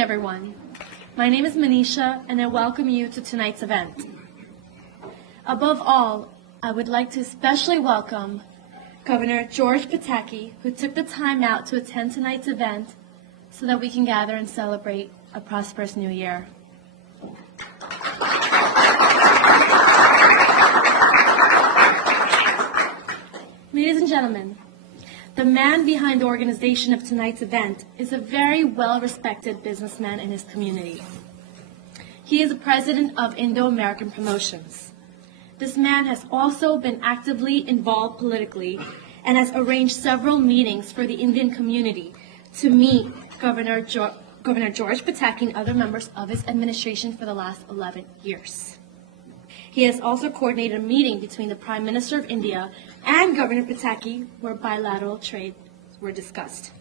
everyone. My name is Manisha, and I welcome you to tonight's event. Above all, I would like to especially welcome Governor George Pataki, who took the time out to attend tonight's event so that we can gather and celebrate a prosperous new year. Ladies and gentlemen, the man behind the organization of tonight's event is a very well-respected businessman in his community. He is the president of Indo-American Promotions. This man has also been actively involved politically and has arranged several meetings for the Indian community to meet Governor George Pataki and other members of his administration for the last 11 years. He has also coordinated a meeting between the Prime Minister of India and Governor Pataki where bilateral trade were discussed.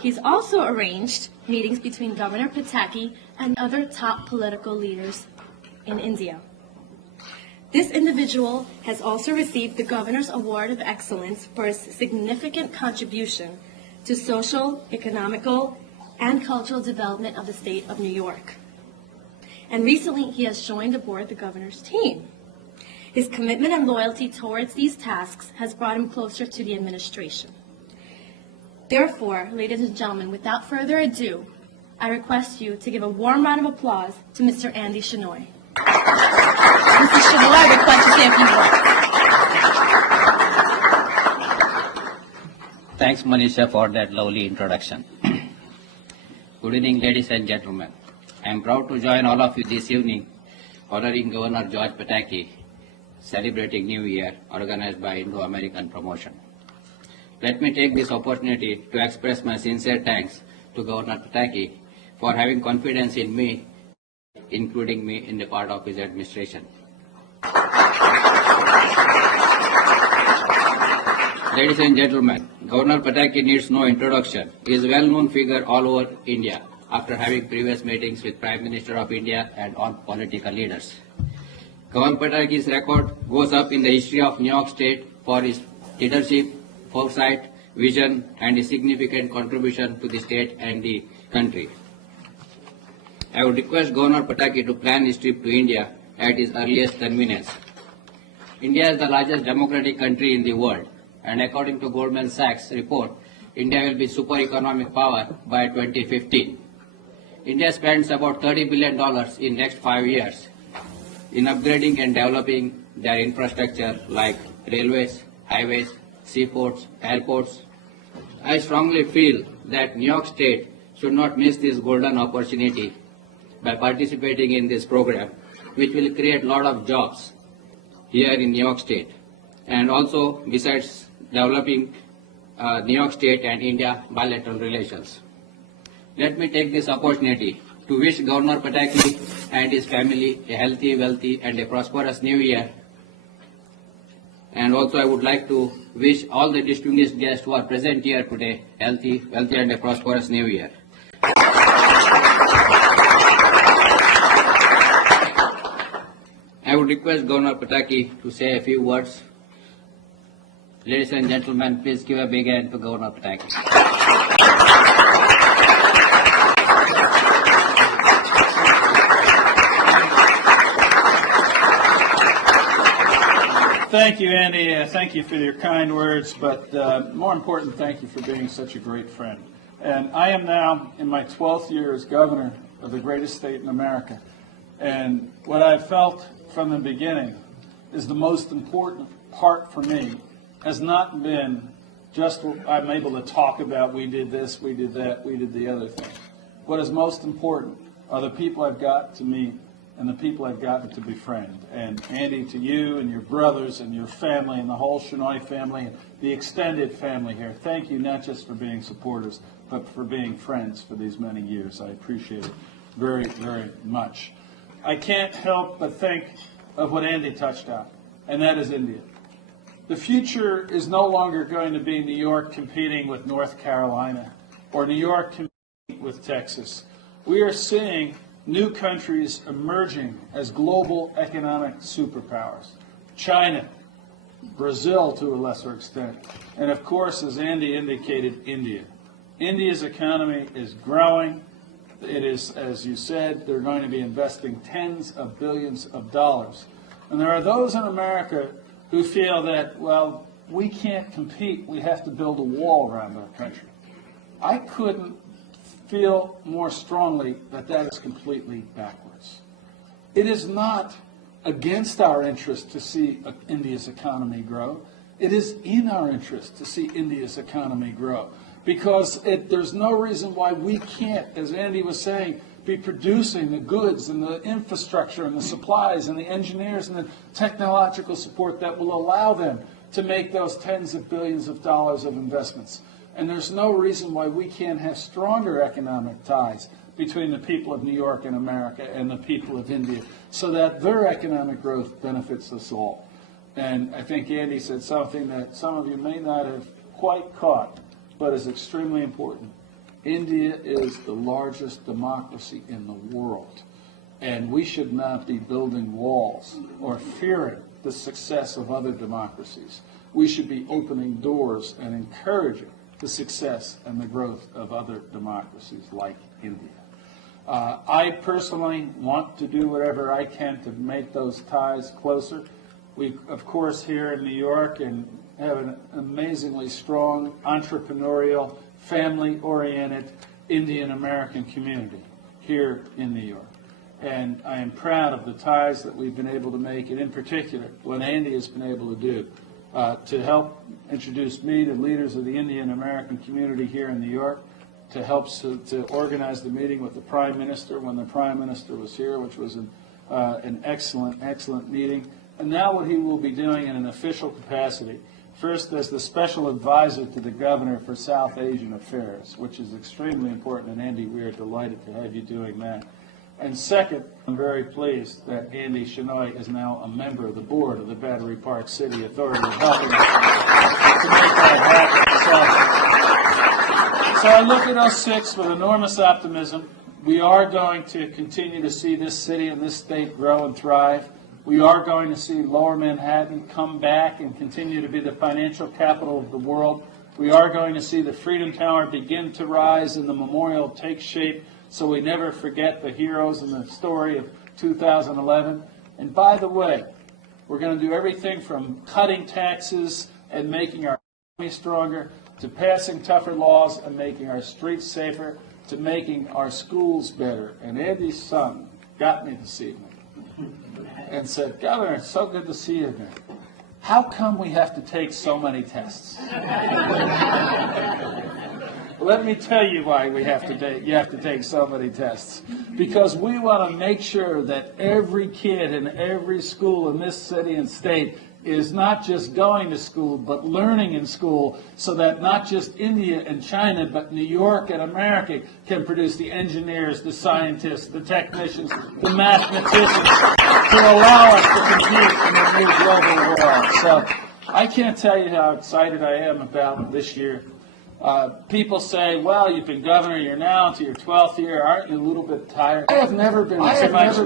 He's also arranged meetings between Governor Pataki and other top political leaders in India. This individual has also received the Governor's Award of Excellence for his significant contribution to social, economical, and cultural development of the state of New York. And recently, he has joined aboard the governor's team. His commitment and loyalty towards these tasks has brought him closer to the administration. Therefore, ladies and gentlemen, without further ado, I request you to give a warm round of applause to Mr. Andy Shenoy. Mr. Shenoy, I request you to say a few words. Thanks, Manisha, for that lovely introduction. Good evening, ladies and gentlemen. I am proud to join all of you this evening, honoring Governor George Pataki, celebrating New Year, organized by Indo-American Promotion. Let me take this opportunity to express my sincere thanks to Governor Pataki for having confidence in me, including me in the part of his administration. Ladies and gentlemen, Governor Pataki needs no introduction. He is a well-known figure all over India after having previous meetings with Prime Minister of India and all political leaders. Governor Pataki's record goes up in the history of New York State for his leadership, foresight, vision, and his significant contribution to the state and the country. I would request Governor Pataki to plan his trip to India at his earliest convenience. India is the largest democratic country in the world, and according to Goldman Sachs report, India will be super economic power by 2015. India spends about $30 billion in next 5 years in upgrading and developing their infrastructure like railways, highways, seaports, airports. I strongly feel that New York State should not miss this golden opportunity by participating in this program, which will create a lot of jobs here in New York State. And also, besides developing New York State and India bilateral relations. Let me take this opportunity to wish Governor Pataki and his family a healthy, wealthy, and a prosperous New Year. And also I would like to wish all the distinguished guests who are present here today healthy, wealthy, and a prosperous New Year. I would request Governor Pataki to say a few words. Ladies and gentlemen, please give a big hand to Governor Pataki. Thank you, Andy. Thank you for your kind words, but more important, thank you for being such a great friend. And I am now in my 12th year as governor of the greatest state in America. And what I've felt from the beginning is the most important part for me has not been just what I'm able to talk about, we did this, we did that, we did the other thing. What is most important are the people I've got to meet and the people I've gotten to befriend. And Andy, to you and your brothers and your family and the whole Shenoy family and the extended family here, thank you not just for being supporters, but for being friends for these many years. I appreciate it very, very much. I can't help but think of what Andy touched on, and that is India. The future is no longer going to be New York competing with North Carolina or New York competing with Texas. We are seeing new countries emerging as global economic superpowers. China, Brazil to a lesser extent, and of course, as Andy indicated, India. India's economy is growing, It is, as you said, they're going to be investing tens of billions of dollars. And there are those in America who feel that, well, we can't compete, we have to build a wall around our country. I couldn't feel more strongly that that is completely backwards. It is not against our interest to see India's economy grow. It is in our interest to see India's economy grow, because there's no reason why we can't, as Andy was saying, be producing the goods and the infrastructure and the supplies and the engineers and the technological support that will allow them to make those tens of billions of dollars of investments. And there's no reason why we can't have stronger economic ties between the people of New York and America and the people of India, so that their economic growth benefits us all. And I think Andy said something that some of you may not have quite caught, but is extremely important. India is the largest democracy in the world, and we should not be building walls or fearing the success of other democracies. We should be opening doors and encouraging the success and the growth of other democracies like India. I personally want to do whatever I can to make those ties closer. We, of course, here in New York and have an amazingly strong, entrepreneurial, family-oriented Indian-American community here in New York. And I am proud of the ties that we've been able to make, and in particular, what Andy has been able to do to help introduce me to leaders of the Indian-American community here in New York, to help to organize the meeting with the Prime Minister when the Prime Minister was here, which was an excellent meeting. And now what he will be doing in an official capacity, first as the special advisor to the governor for South Asian affairs, which is extremely important, and Andy, we are delighted to have you doing that. And second, I'm very pleased that Andy Shenoy is now a member of the board of the Battery Park City Authority, helping us to make that happen. So I look at 06 with enormous optimism. We are going to continue to see this city and this state grow and thrive. We are going to see Lower Manhattan come back and continue to be the financial capital of the world. We are going to see the Freedom Tower begin to rise and the memorial take shape, so we never forget the heroes in the story of 2011. And by the way, we're going to do everything from cutting taxes and making our economy stronger, to passing tougher laws and making our streets safer, to making our schools better. And Andy's son got me this evening and said, "Governor, it's so good to see you again. How come we have to take so many tests?" Let me tell you why you have to take so many tests. Because we want to make sure that every kid in every school in this city and state is not just going to school, but learning in school, so that not just India and China, but New York and America can produce the engineers, the scientists, the technicians, the mathematicians, to allow us to compete in the new global world. So I can't tell you how excited I am about this year. People say, well, you've been governor, you're now into your 12th year, aren't you a little bit tired? I have never been so much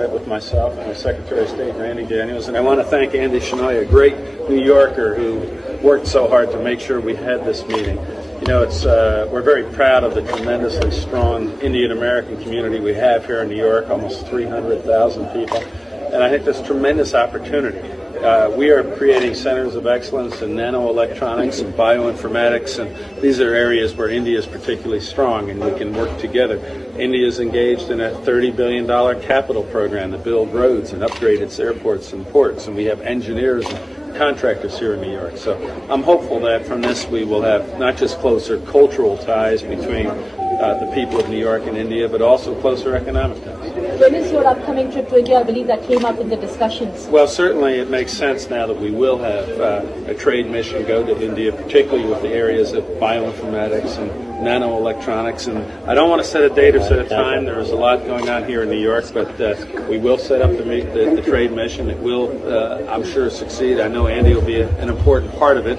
met with myself and the Secretary of State, Randy Daniels, and I want to thank Andy Shenoy, a great New Yorker who worked so hard to make sure we had this meeting. You know, we're very proud of the tremendously strong Indian American community we have here in New York, almost 300,000 people, and I think there's tremendous opportunity. We are creating centers of excellence in nanoelectronics and bioinformatics, and these are areas where India is particularly strong, and we can work together. India is engaged in a $30 billion capital program to build roads and upgrade its airports and ports, and we have engineers and contractors here in New York. So I'm hopeful that from this we will have not just closer cultural ties between the people of New York and India, but also closer economic ties. When is your upcoming trip to India? I believe that came up in the discussions. Well, certainly it makes sense now that we will have a trade mission go to India, particularly with the areas of bioinformatics and nanoelectronics. And I don't want to set a date or set a time. There is a lot going on here in New York, but we will set up the trade mission. It will, I'm sure, succeed. I know Andy will be an important part of it.